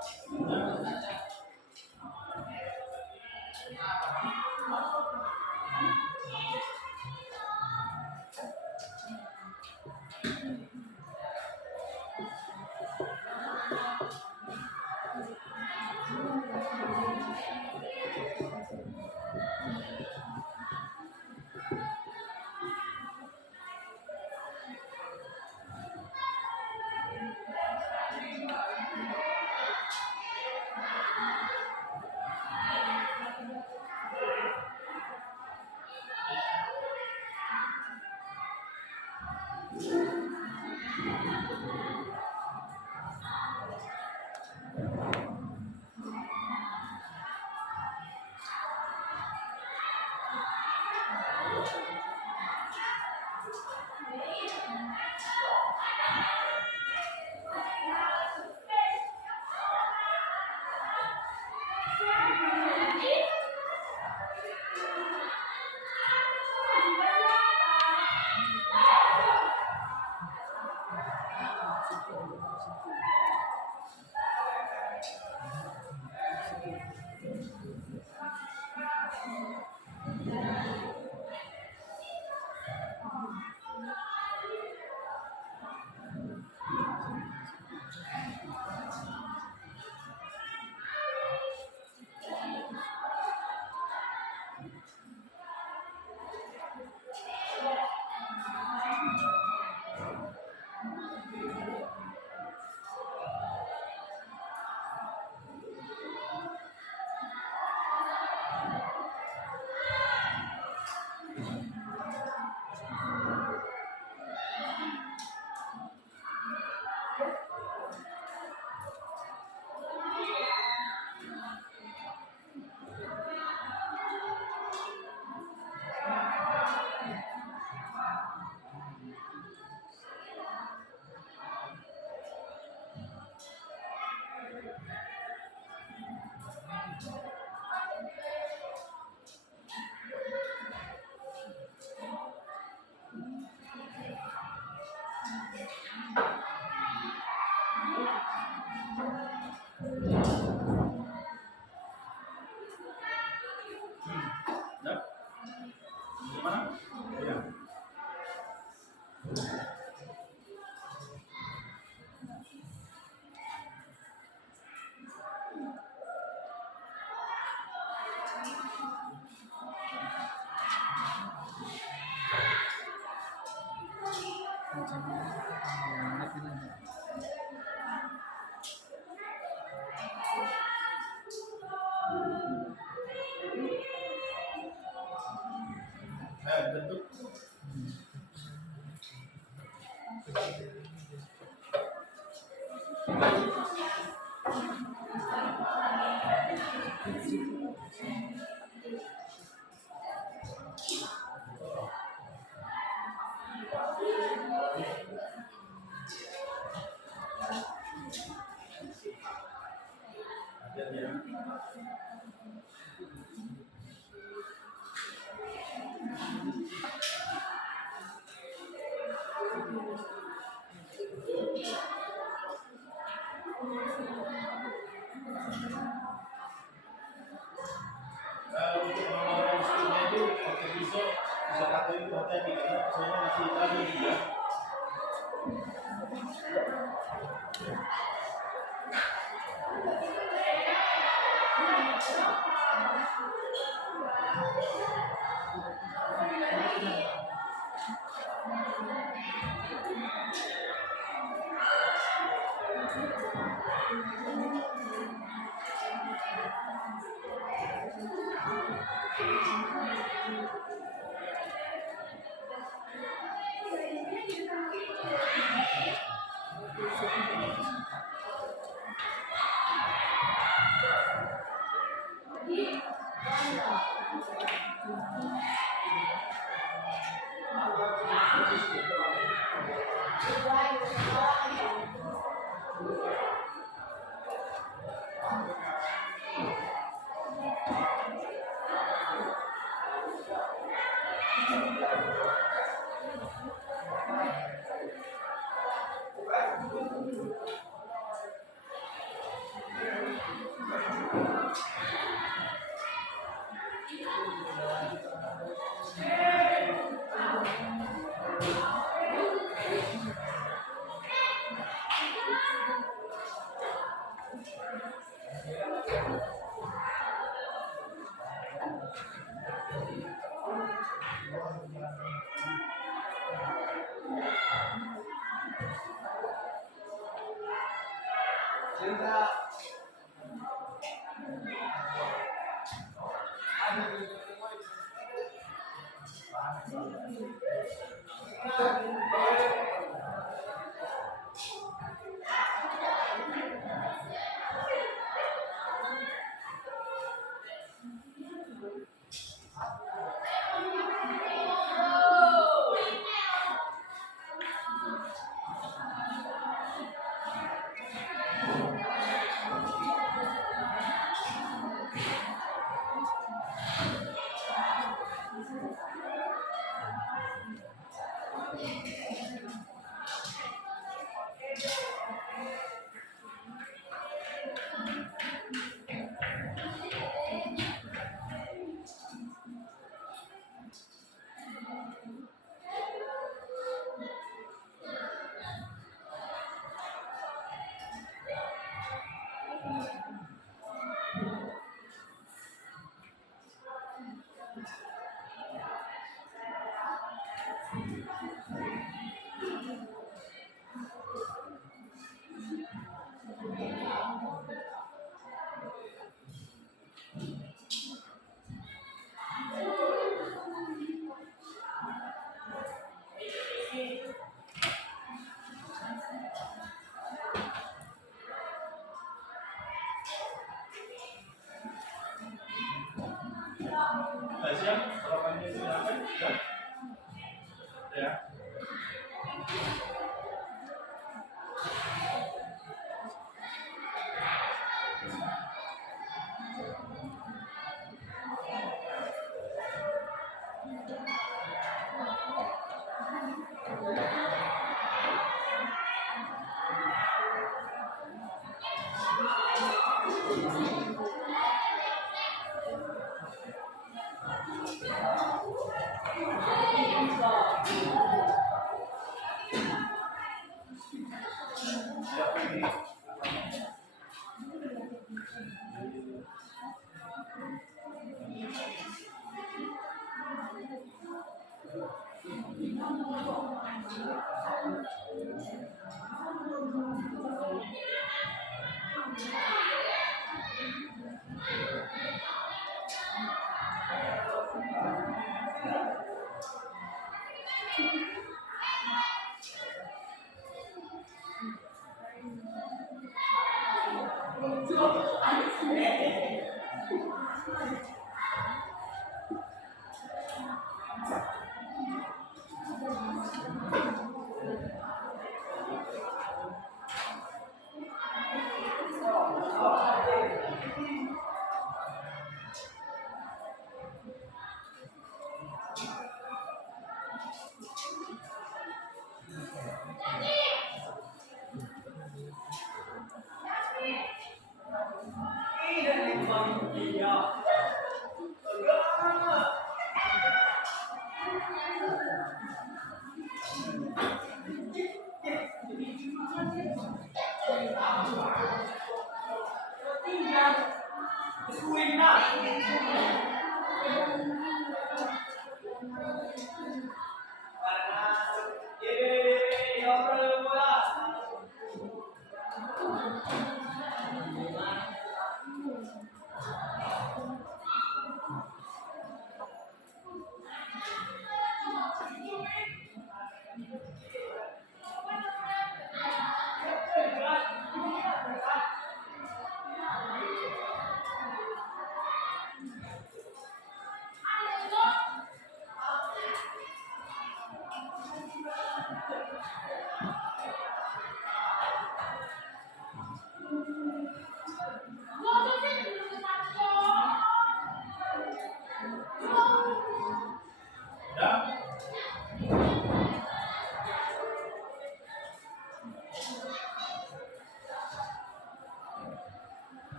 Bentuk. Untuk mengeluarkan skillnya itu pakai pisau, bisa pakai itu hati-hati karena pisaunya masih tadi ya. Siap, harapannya silakan. Ya.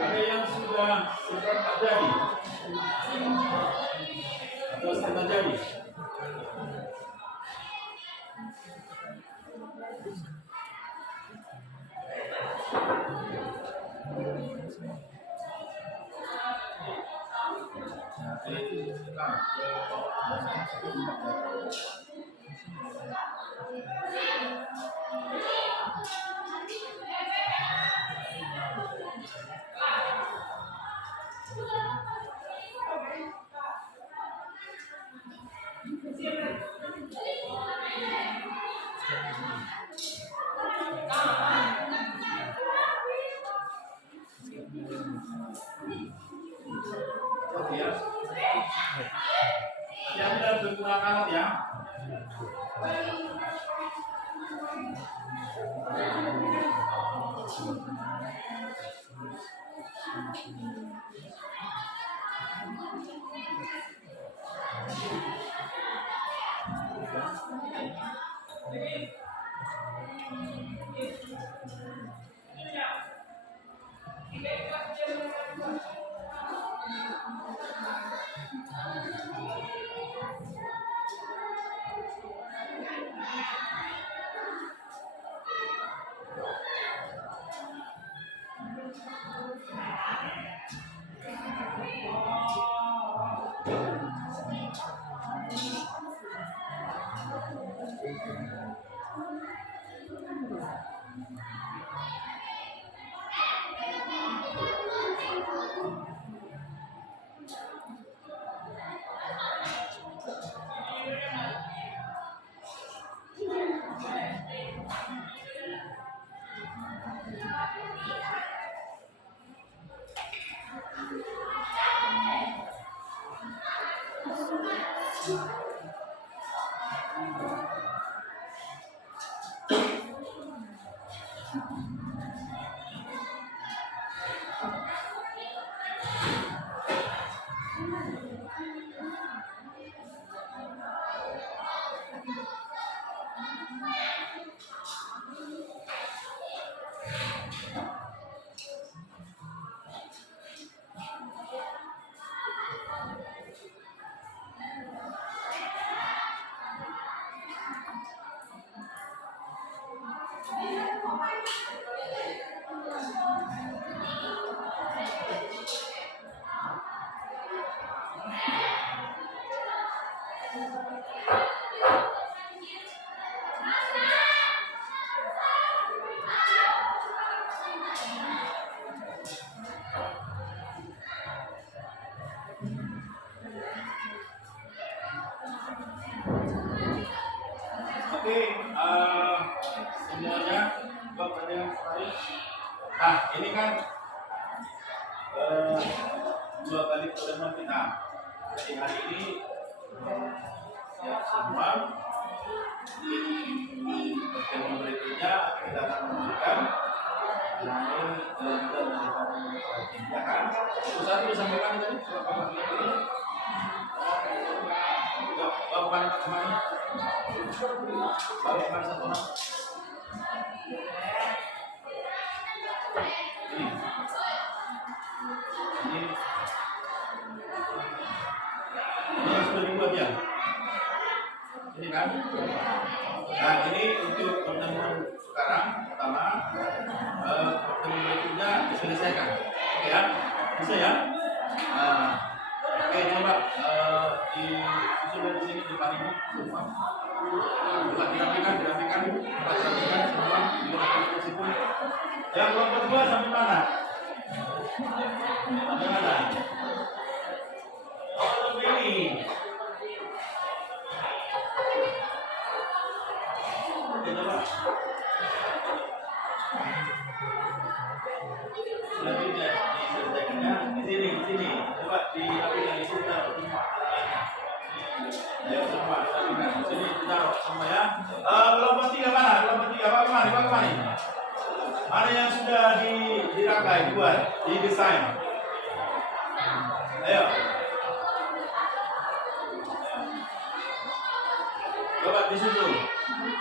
Ada yang sudah seperempat jadi atau setengah jadi? Oke ya. Hati-hati dalam berkurang alat ya. Oke, semuanya Bapak ada yang menarik. Nah, ini kan dua kali pertemuan kita. Jadi hari ini siap semua. Pertemuan berikutnya kita akan memberikan mengenai kelanjutan dari tindakan. Pusat disampaikan tadi Bapak kemana? Bapak kemana satu orang? Ini yang sudah dibuat ya. Ini kan? Nah ini untuk pertemuan sekarang pertama, pertemuan berikutnya diselesaikan. Oke ya, bisa ya? Oke coba sudah di sini di depan ini semua. Dirapikan semua. Yang kelompok dua sampai mana? Sampai mana? Oh lebih ini. Oke coba. Selanjutnya diselesaikannya di sini. Coba dirapikan di sini taruh semua. Ayo semua rapikan di sini taruh semua ya. Kelompok tiga mana? Kelompok tiga bagaimana? Mana yang sudah dirangkai, dibuat, didesain? Ayo. Coba di situ.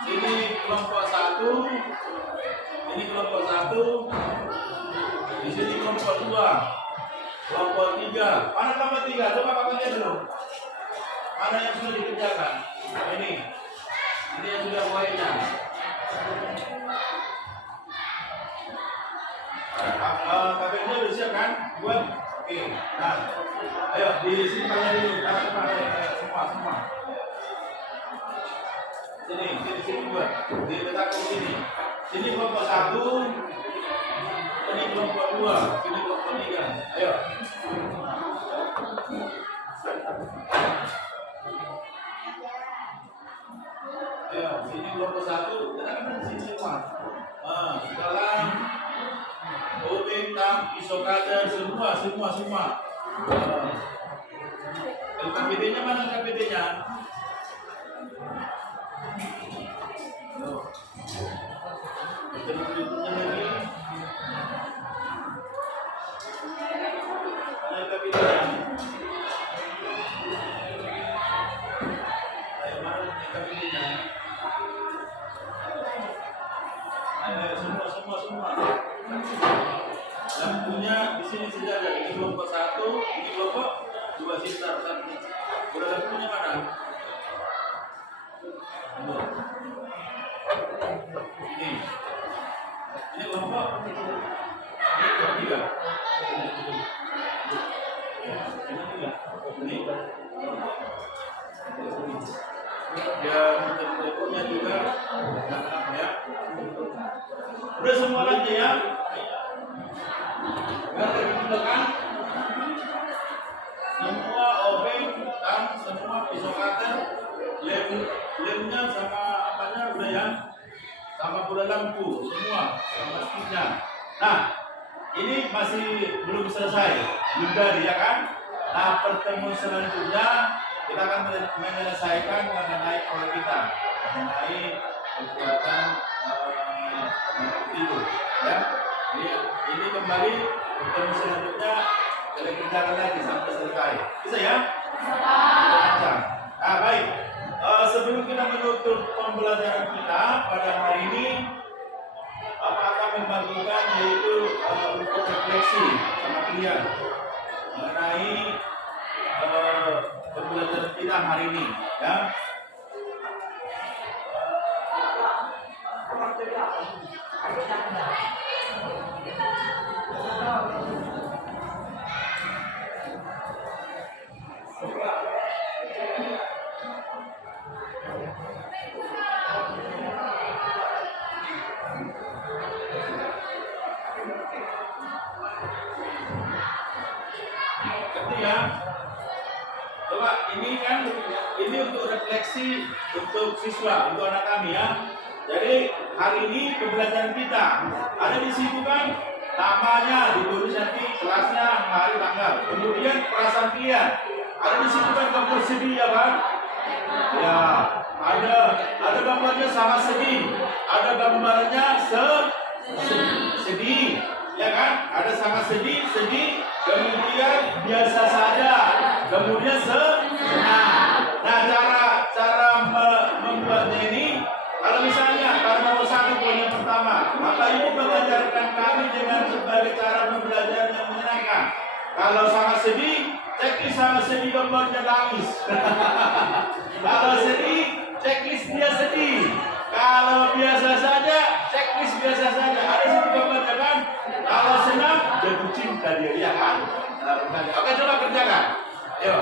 Sini kelompok satu. Ini kelompok satu. Di sini kelompok dua. Kelompok 3. Mana kelompok 3? Coba kakak lihat dulu. Mana yang sudah dikerjakan? Ini yang sudah poinnya. KBD udah siap kan? Buat? Oke. Nah, ayo disimpannya dulu. Semua. Sini buat. Diletakkan di sini. Sini kelompok 1. Ini kelompok 2. Sini kelompok 3. Ayo. Ayo, sini kelompok 1. Letakkan di sini semua. Sekarang tentang isokader semua. LKPD-nya mana LKPD-nya? Berikutnya lagi. Mana LKPD-nya? Ayo, mana LKPD-nya? Ayo, semua. Lampunya di sini saja ada. Ini kelompok 1, ini kelompok 2 sitar. Udah lampunya mana? Ini kelompok 3. Ini. Ya, teleponnya juga. Ya. Udah semua lagi ya. Kan? Semua obeng dan semua isokater lemnya sama apanya udah ya, sama bola lampu semua sama sticknya. Nah, ini masih belum selesai, belum dari ya kan? Nah, pertemuan selanjutnya kita akan menyelesaikan mengenai proyek kita, mengenai kekuatan itu ya. Ini kembali bertemu selanjutnya kita kerjakan lagi sampai selesai. Bisa ya? Bisa. Baik. Sebelum kita menutup pembelajaran kita pada hari ini, akan membagikan yaitu untuk refleksi sama kalian mengenai pembelajaran kita hari ini. Ya. Ya, coba ini untuk refleksi untuk siswa, untuk anak kami ya. Jadi hari ini pembelajaran kita ada di situ kan, namanya ditulis nanti kelasnya, hari, tanggal. Kemudian perasaan kalian ada di situ kan, gambar sedih ya kan? Ya, ada gambarnya sama sedih, ada gambarnya sedih, ya kan? Ada sama sedih, kemudian biasa saja, kemudian senang. Nah, cara membuatnya ini, kalau misalnya nomor 1 poin yang pertama, Bapak Ibu mengajarkan kami dengan sebagai cara pembelajaran yang menyenangkan. Kalau sama sedih, checklist sama sedih gambarnya nangis. Kalau sedih, checklist dia sedih. Kalau biasa saja, checklist biasa saja. Ada situ gambarnya kan? Kalau senang, jatuh cinta dia, ya kan? Oke, coba kerjakan. Ayo.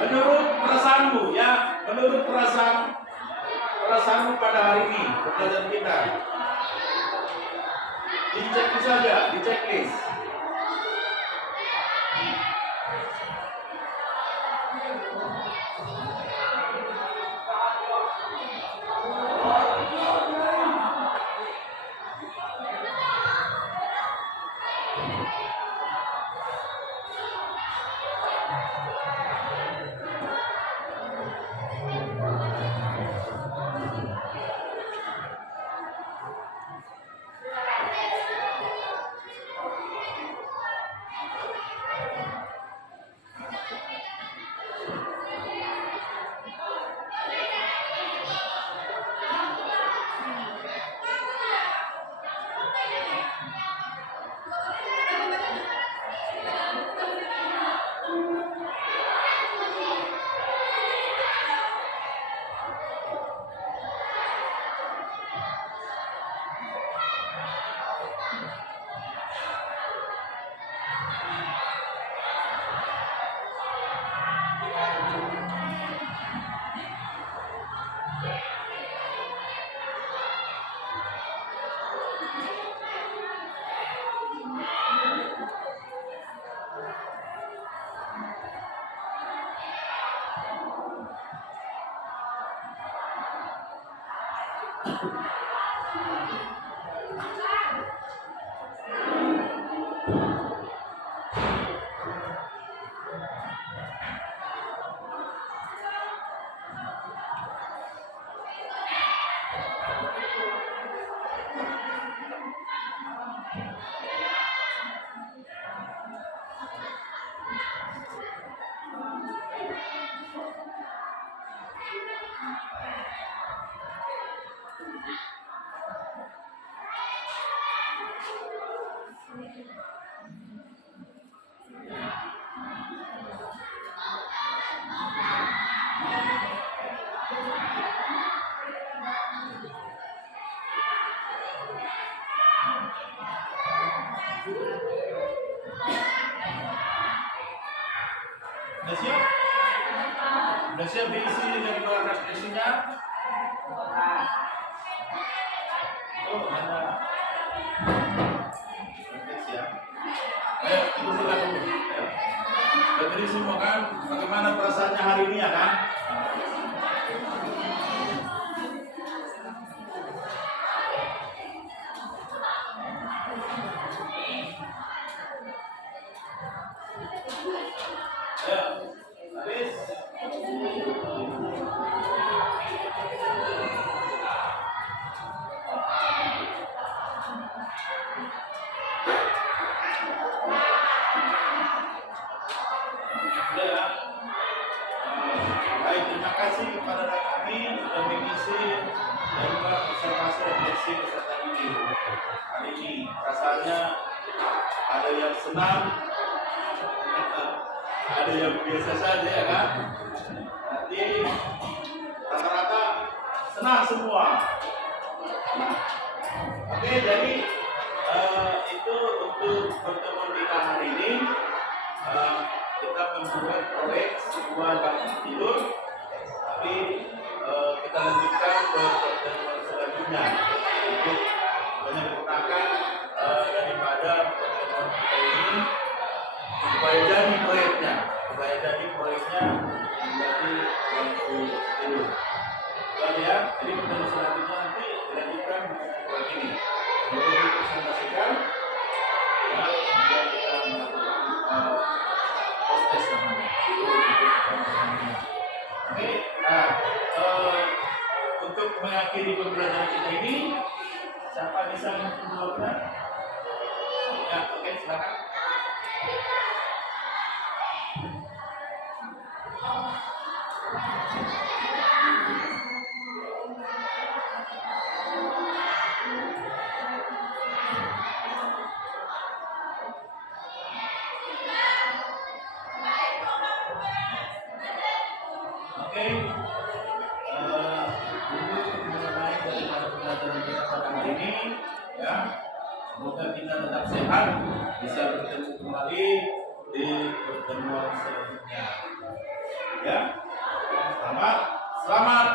Menurut perasaanmu, ya, menurut perasaanmu pada hari ini, pembelajaran kita. Di checklist saja, di checklist. Udah siap? Udah siap diisi dengan refleksinya? Oh, ada. Oke, siap. Ayo, itu sudah dulu. Ayo. Berdiri semua kan? Bagaimana perasaannya hari ini ya kan? Ayo, habis. Sudah ya? Baik, terima kasih kepada kami sudah mengisi dan juga observasi refleksi peserta ini. Hari ini rasanya ada yang senang, ada yang biasa saja ya kan? Nanti rata-rata senang semua. Oke, jadi itu untuk pertemuan kita hari ini. Kita membuat proyek sebuah bangun tidur, tapi kita lanjutkan ke pertemuan selanjutnya untuk menyempurnakan daripada pertemuan kita ini supaya jadi proyeknya menjadi bangun tidur. Baik ya, jadi pertemuan selanjutnya nanti dilanjutkan dengan proyek ini. Semoga dipresentasikan. Ya, kemudian kita melakukan proses namanya. Oke, nah untuk mengakhiri pembelajaran kita ini, siapa bisa menjawabnya? Ya, oke, silakan. Oke, untuk mengenai daripada pembelajaran kita pada hari ini, ya, semoga kita tetap sehat, bisa bertemu kembali di pertemuan selanjutnya. Ya, selamat